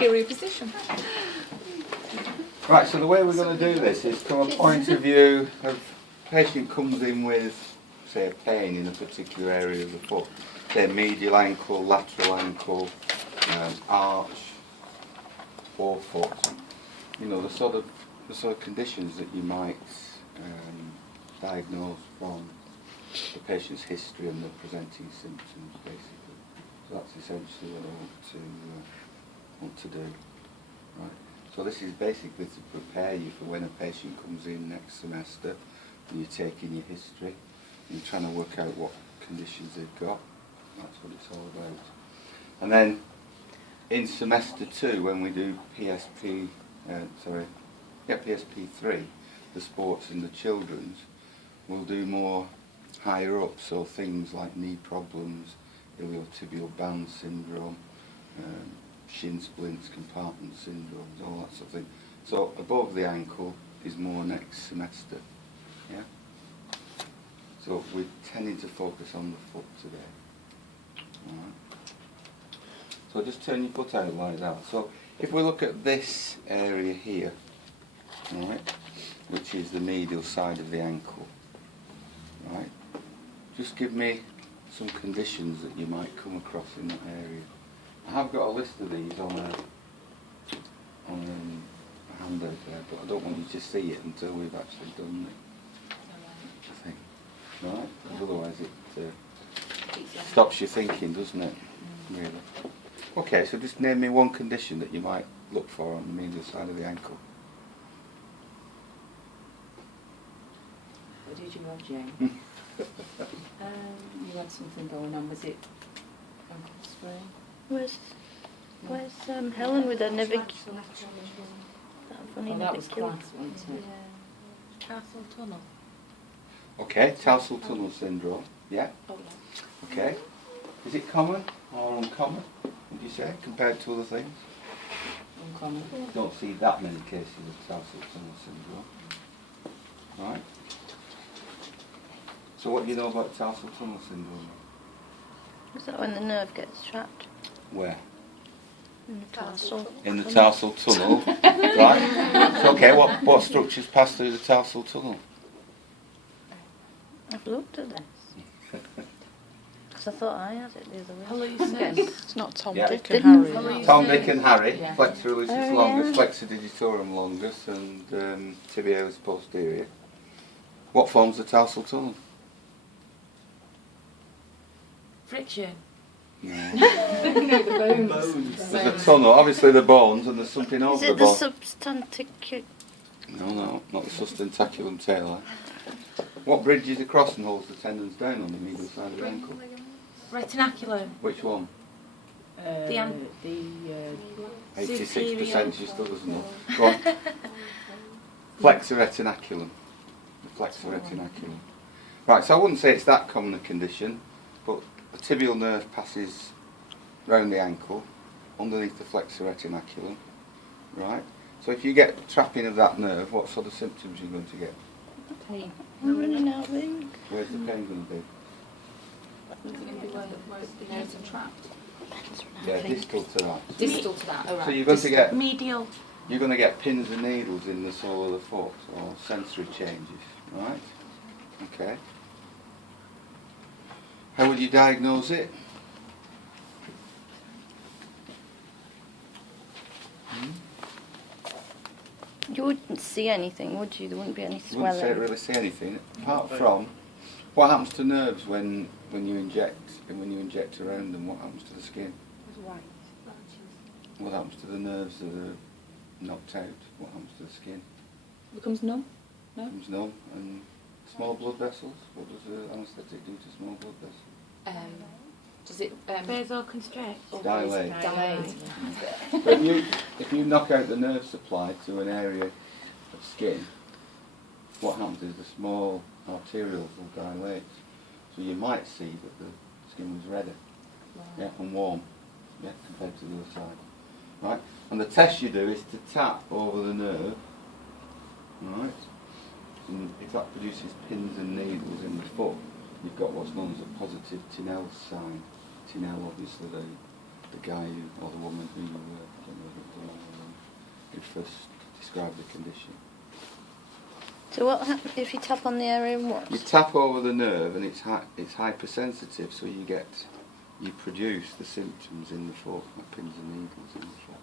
Reposition. Right, so the way we're going to do this is from a point of view of patient comes in with, say, a pain in a particular area of the foot, say medial ankle, lateral ankle, arch, forefoot. You know, the sort of conditions that you might diagnose from the patient's history and the presenting symptoms, basically. So that's essentially what I want to do. Right. So this is basically to prepare you for when a patient comes in next semester and you're taking your history and you're trying to work out what conditions they've got. That's what it's all about. And then in semester 2, when we do PSP 3, the sports and the children's, we'll do more higher up, so things like knee problems, iliotibial band syndrome, shin splints, compartment syndromes, all that sort of thing. So above the ankle is more next semester. Yeah. So we're tending to focus on the foot today. All right. So just turn your foot out like that. So if we look at this area here, all right, which is the medial side of the ankle, right, just give me some conditions that you might come across in that area. I have got a list of these on a handout there, but I don't want you to see it until we've actually done the thing. Right? Because otherwise it stops you thinking, doesn't it? Really. Okay, so just name me one condition that you might look for on the medial side of the ankle. What did you have, Jane? You had something going on, was it ankle sprain? Where's Helen with her navic? That was class, wasn't it? Tarsal tunnel. Okay, tarsal tunnel syndrome. Yeah. Oh, yeah. Okay. Is it common or uncommon, would you say, compared to other things? Uncommon. Don't see that many cases of tarsal tunnel syndrome. Right. So what do you know about tarsal tunnel syndrome? Is that when the nerve gets trapped Where? in the tarsal? In the tarsal tunnel. Right. So, okay, what structures pass through the tarsal tunnel? I've looked at this. Because I thought I had it the other way. Hallucination. It's not Tom, Yeah. Dick and Harry. Hallucination. Tom, Dick and Harry. Yeah. Flexor lucis Oh, longus, yeah. flexor digitorum longus and tibialis posterior. What forms the tarsal tunnel? Friction. No. The bones. There's a tunnel, obviously the bones, and there's something Is over it the the bone. substanticulum? No, not the sustentaculum talar. What bridges across and holds the tendons down on the medial side of the ankle? Retinaculum. Which one? The 86% she still doesn't know. Go on. Flexor retinaculum. The flexor retinaculum. Right, so I wouldn't say it's that common a condition, but the tibial nerve passes round the ankle, underneath the flexor retinaculum. Right? So if you get trapping of that nerve, what sort of symptoms are you going to get? Pain. I'm running out of ink. Where's the pain going to be? where the nerves are trapped. Yeah, distal to that. Distal to that. So you're going to get medial. You're going to get pins and needles in the sole of the foot, or sensory changes, right? Okay. How would you diagnose it? You wouldn't see anything, would you? There wouldn't be any You wouldn't swelling. say anything, apart from what happens to nerves when you inject and when you inject around them. What happens to the skin? What happens to the nerves that are knocked out? What happens to the skin? Becomes numb? No? Becomes numb. And small blood vessels. What does the anaesthetic do to small blood vessels? Does it vasoconstrict? Dilate. Dilate. So if you knock out the nerve supply to an area of skin, what happens is the small arterioles will dilate. So you might see that the skin was redder, yeah, and warm, yeah, compared to the other side, right? And the test you do is to tap over the nerve, right? And if that produces pins and needles in the foot, you've got what's known as a positive Tinel sign. Tinel, obviously, the guy who, or the woman who first describe the condition. So what happens if you tap on the area and what? You tap over the nerve and it's hypersensitive, so you produce the symptoms in the foot, like pins and needles in the foot.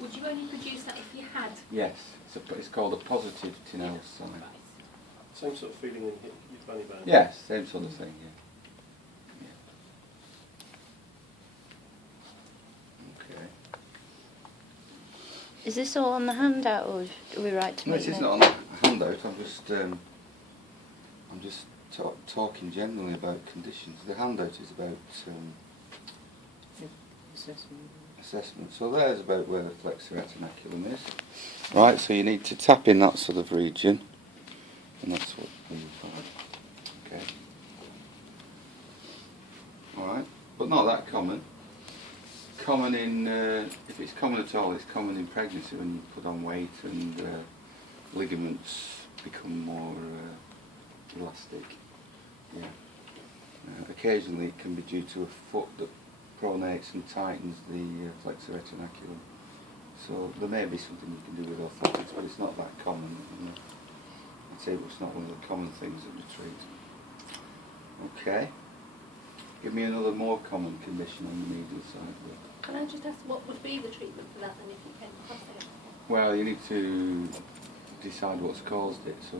Would you only produce that if you had? Yes, it's called a positive Tinel sign. Right. Same sort of feeling in your funny bone. Yes, same sort of thing, yeah. Okay. Is this all on the handout, or do we write to No, make this is notes? not on a handout. I'm just talking generally about conditions. The handout is about Assessment. assessment. So there's about where the flexor retinaculum is. Right. So you need to tap in that sort of region, and that's what we've got. Okay. All right, but not that common. Common in, if it's common at all, it's common in pregnancy when you put on weight and ligaments become more elastic. Yeah. Occasionally it can be due to a foot that pronates and tightens the flexor retinaculum. So there may be something you can do with orthotics, but it's not that common. I'd say it's not one of the common things that we treat. Okay. Give me another more common condition on the medial side. Can I just ask what would be the treatment for that then if you came across it? Well, you need to decide what's caused it. So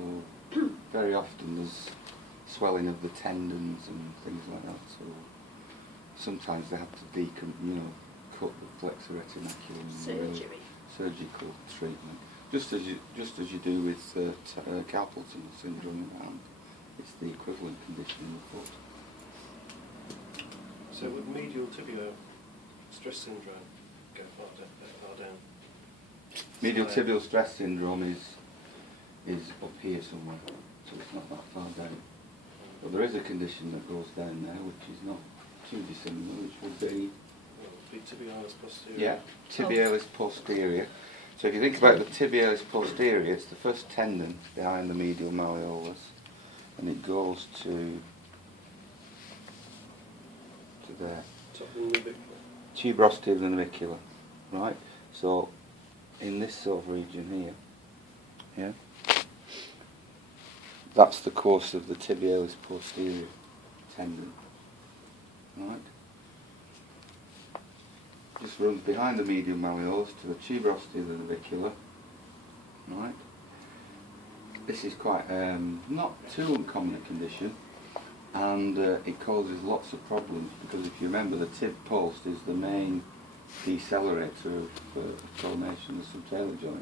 very often there's swelling of the tendons and things like that. So sometimes they have to cut the flexor retinaculum. Surgery. Surgical treatment, just as you do with carpal tunnel syndrome in the hand. It's the equivalent condition in the foot. So would medial tibio stress syndrome go far down? Medial So, tibial stress syndrome is up here somewhere, so it's not that far down. But there is a condition that goes down there, which is not too dissimilar, which would be tibialis posterior. yeah, tibialis posterior. So if you think about the tibialis posterior, it's the first tendon behind the medial malleolus, and it goes to there. Top of the navicular. Tuberosity navicular, right? So in this sort of region here, yeah, that's the course of the tibialis posterior tendon, right? Just runs behind the medial malleolus to the tuberosity of the navicular, right? This is quite not too uncommon a condition, and it causes lots of problems because if you remember, the tib post is the main decelerator of pronation of the subtalar joint.